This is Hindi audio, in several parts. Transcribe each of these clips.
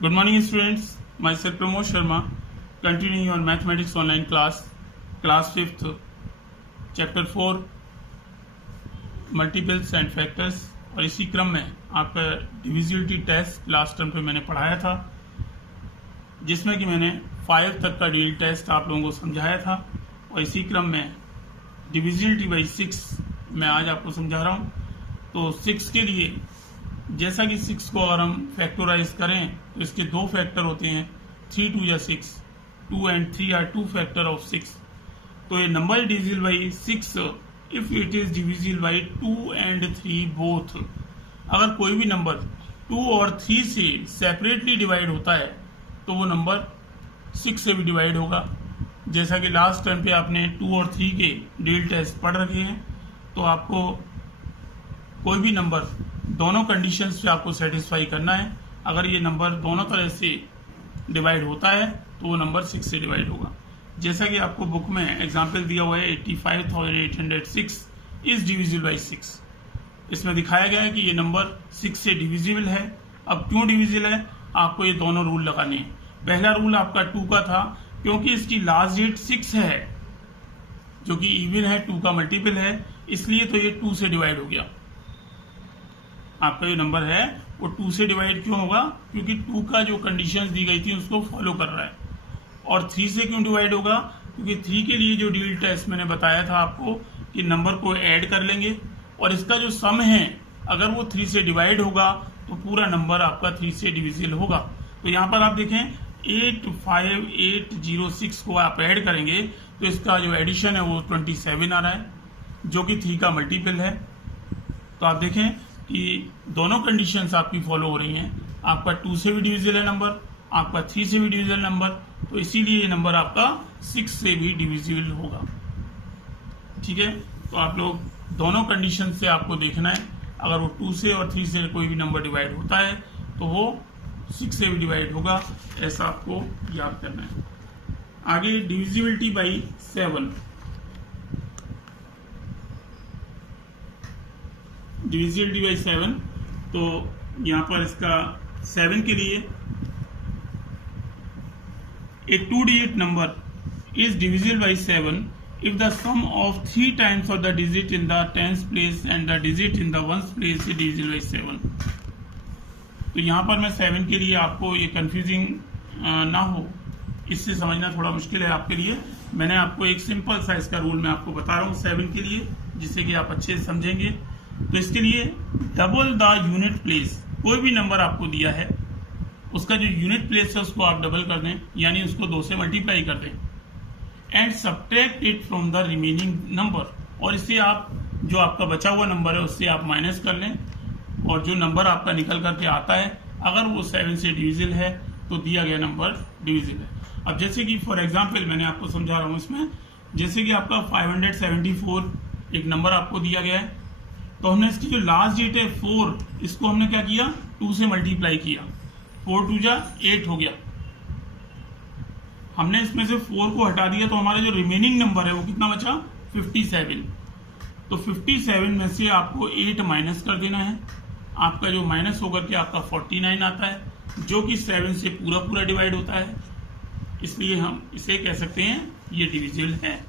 Good morning, students. Myself Pramod Sharma, continuing your mathematics online class 5th, chapter 4, multiples and factors। और इसी क्रम में आपका डिविजिबिलिटी टेस्ट लास्ट टर्म पे मैंने पढ़ाया था, जिसमें कि मैंने 5 तक का डील टेस्ट आप लोगों को समझाया था। और इसी क्रम में डिविजिबिलिटी बाई 6 मैं आज आपको समझा रहा हूँ। तो 6 के लिए जैसा कि 6 को अगर हम फैक्टोराइज करें तो इसके दो फैक्टर होते हैं, 3 2 या 6, 2 and 3 are two factor of 6। तो ये number is divisible by 6 if it is divisible by 2 and 3 both. अगर कोई भी नंबर 2 और 3 से सेपरेटली डिवाइड होता है तो वो नंबर 6 से भी डिवाइड होगा। जैसा कि लास्ट टर्म पे आपने 2 और 3 के डील टेस्ट पढ़ रखे हैं, तो आपको कोई भी नंबर दोनों कंडीशंस पे आपको सेटिस्फाई करना है। अगर ये नंबर दोनों तरह से डिवाइड होता है तो वो नंबर 6 से डिवाइड होगा। जैसा कि आपको बुक में एग्जांपल दिया हुआ है 85,806 इज डिविजिबल बाई 6। इसमें दिखाया गया है कि ये नंबर 6 से डिविजिबल है। अब क्यों डिविजिबल है, आपको ये दोनों रूल लगाने हैं। पहला रूल आपका 2 का था, क्योंकि इसकी लास्ट डिजिट 6 है जो कि इवन है, 2 का मल्टीपल है, इसलिए तो ये 2 से डिवाइड हो गया। आपका जो नंबर है वो 2 से डिवाइड क्यों होगा, क्योंकि 2 का जो कंडीशंस दी गई थी उसको फॉलो कर रहा है। और 3 से क्यों डिवाइड होगा, क्योंकि 3 के लिए जो डील टेस्ट मैंने बताया था आपको कि नंबर को ऐड कर लेंगे और इसका जो सम है अगर वो 3 से डिवाइड होगा तो पूरा नंबर आपका 3 से डिविजिबल होगा। तो यहाँ पर आप देखें 85806 को आप ऐड करेंगे तो इसका जो एडिशन है वो 27 आ रहा है, जो कि 3 का मल्टीपल है। तो आप देखें कि दोनों कंडीशंस आपकी फॉलो हो रही हैं। आपका 2 से भी डिविजिबल है नंबर, आपका 3 से भी डिविजिबल नंबर, तो इसीलिए ये नंबर आपका 6 से भी डिविजिबल होगा। ठीक है, तो आप लोग दोनों कंडीशन से आपको देखना है। अगर वो 2 से और 3 से कोई भी नंबर डिवाइड होता है तो वो 6 से भी डिवाइड होगा, ऐसा आपको याद करना है। आगे डिविजिबिलिटी बाई 7। डिविजिबिलिटी बाई 7, तो यहाँ पर इसका 7 के लिए a 2-digit number is divisible by 7 if the sum of 3 times of the digit in the tens place and the digit in the ones place is divisible by 7। तो यहाँ पर मैं 7 के लिए आपको ये कंफ्यूजिंग ना हो, इससे समझना थोड़ा मुश्किल है आपके लिए। मैंने आपको एक सिंपल सा इसका रूल मैं आपको बता रहा हूँ 7 के लिए, जिससे कि आप अच्छे से समझेंगे। तो इसके लिए डबल द यूनिट प्लेस, कोई भी नंबर आपको दिया है उसका जो यूनिट प्लेस है उसको आप डबल कर दें, यानी उसको 2 से मल्टीप्लाई कर दें, and subtract it from the remaining number. और इससे आप जो आपका बचा हुआ नंबर है उससे आप माइनस कर लें, और जो नंबर आपका निकल करके आता है अगर वो 7 से डिविजिबल है तो दिया गया नंबर डिविजिबल है। अब जैसे कि फॉर एग्जाम्पल मैंने आपको समझा रहा हूँ इसमें, जैसे कि आपका 574 एक नंबर आपको दिया गया है, तो हमने इसकी जो लास्ट डिजिट है 4, इसको हमने क्या किया, 2 से मल्टीप्लाई किया, 4 2 जा 8 हो गया। हमने इसमें से 4 को हटा दिया तो हमारा जो रिमेनिंग नंबर है वो कितना बचा, 57। तो 57 में से आपको 8 माइनस कर देना है। आपका जो माइनस होकर के आपका 49 आता है, जो कि 7 से पूरा पूरा डिवाइड होता है, इसलिए हम इसे कह सकते हैं ये डिविजिबल है।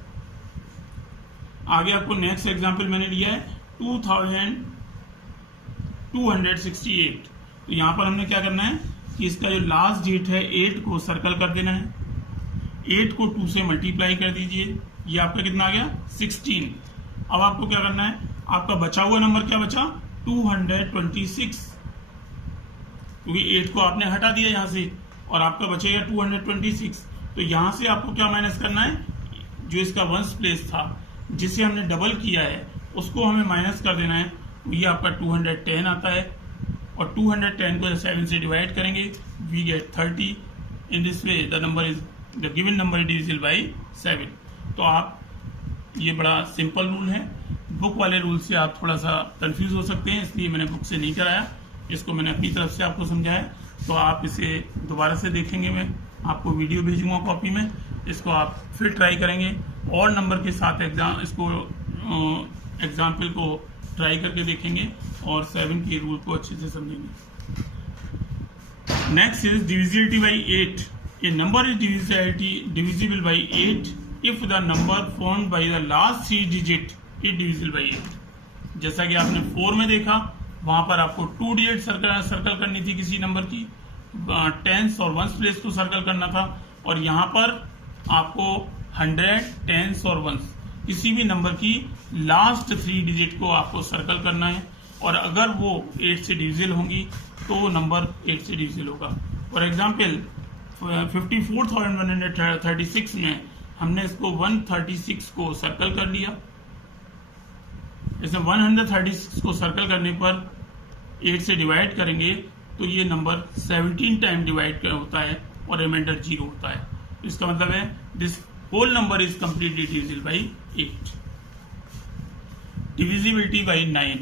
आगे आपको नेक्स्ट एग्जांपल मैंने लिया है 2268। तो यहां पर हमने क्या करना है कि इसका जो लास्ट डिजिट है 8 को सर्कल कर देना है, 8 को 2 से मल्टीप्लाई कर दीजिए, ये आपका कितना आ गया, 16। अब आपको क्या करना है, आपका बचा हुआ नंबर क्या बचा, 226, क्योंकि 8 को आपने हटा दिया यहां से और आपका बचेगा 226। तो यहां से आपको क्या माइनस करना है, जो इसका वंस प्लेस था जिसे हमने डबल किया है उसको हमें माइनस कर देना है, तो ये आपका 210 आता है। और 210 को 7 से डिवाइड करेंगे, we get 30। In this way the number is the given number is divisible by 7। तो आप, ये बड़ा सिंपल रूल है, बुक वाले रूल से आप थोड़ा सा कंफ्यूज हो सकते हैं, इसलिए मैंने बुक से नहीं कराया, इसको मैंने अपनी तरफ से आपको समझाया। तो आप इसे दोबारा से देखेंगे, मैं आपको वीडियो भेजूंगा कॉपी में, इसको आप फिर ट्राई करेंगे और नंबर के साथ एग्जाम्पल को ट्राई करके देखेंगे और 7 के रूल को अच्छे से समझेंगे। Next is divisibility by 8. A number is divisible by 8 if the number formed by the last 3 digit is divisible by 8. जैसा कि आपने 4 में देखा, वहां पर आपको 2 डिजिट सर्कल करनी थी किसी नंबर की, टेंस और वंस प्लेस को सर्कल करना था, और यहाँ पर आपको 100, टेंस और वंस किसी भी नंबर की लास्ट 3 डिजिट को आपको सर्कल करना है, और अगर वो 8 से डिविजिबल होंगी तो वो नंबर 8 से डिविजिबल होगा। फॉर एग्जाम्पल 54,136 में हमने इसको 136 को सर्कल कर लिया। इसमें 136 को सर्कल करने पर 8 से डिवाइड करेंगे तो ये नंबर 17 टाइम डिवाइड होता है और रिमाइंडर 0 होता है। इसका मतलब है this whole number is completely divisible by 8। Divisibility by 9,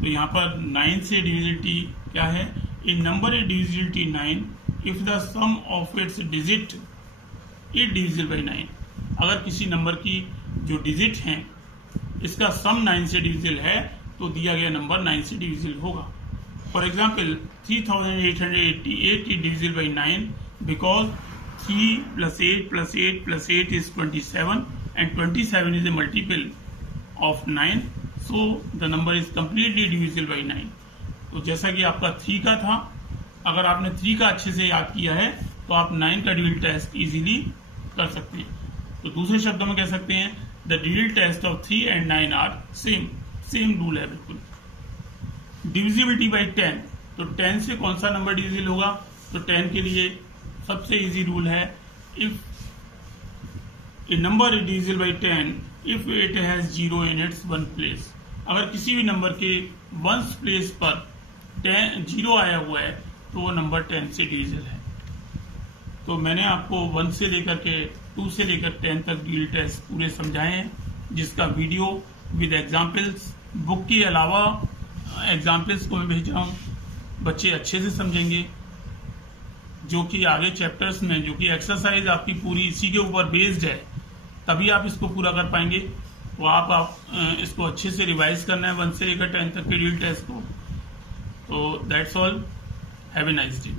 तो यहाँ पर 9 से डिविजिबिलिटी क्या है? In number is divisibility 9 if the sum of its digit is divisible by 9। अगर किसी नंबर की जो डिजिट हैं इसका सम 9 से डिविजिबल है तो दिया गया नंबर 9 से डिविजिबल होगा। For example 3888 is divisible by 9 because 3 plus 8 plus 8 plus 8 is 27 and 27 is a multiple of 9, so the number is completely divisible by 9। तो जैसा कि आपका 3 का था, अगर आपने 3 का अच्छे से याद किया है तो आप 9 का डिविजिबल टेस्ट इजीली कर सकते हैं। तो दूसरे शब्दों में कह सकते हैं the divisible test of 3 and 9 are same rule है बिल्कुल। डिविजिबिलिटी बाई 10, तो 10 से कौन सा नंबर डिविजिबल होगा? तो 10 के लिए सबसे इजी रूल है if A number is divisible by 10 if it has 0 in its one place. अगर किसी भी नंबर के वंस प्लेस पर 0 आया हुआ है तो वो नंबर 10 से डिविजिबल है। तो मैंने आपको 1 से लेकर के 2 से लेकर 10 तक डिविजिबल टेस्ट पूरे समझाए हैं, जिसका वीडियो विद एग्जाम्पल्स बुक के अलावा एग्जाम्पल्स को मैं भेज रहा हूँ, बच्चे अच्छे से समझेंगे, जो कि आगे चैप्टर्स में जो कि एक्सरसाइज आपकी पूरी इसी के ऊपर बेस्ड है, तभी आप इसको पूरा कर पाएंगे। तो आप इसको अच्छे से रिवाइज करना है 1 से लेकर 10 तक के डिविजिबल टेस्ट को। तो that's all, have a nice day.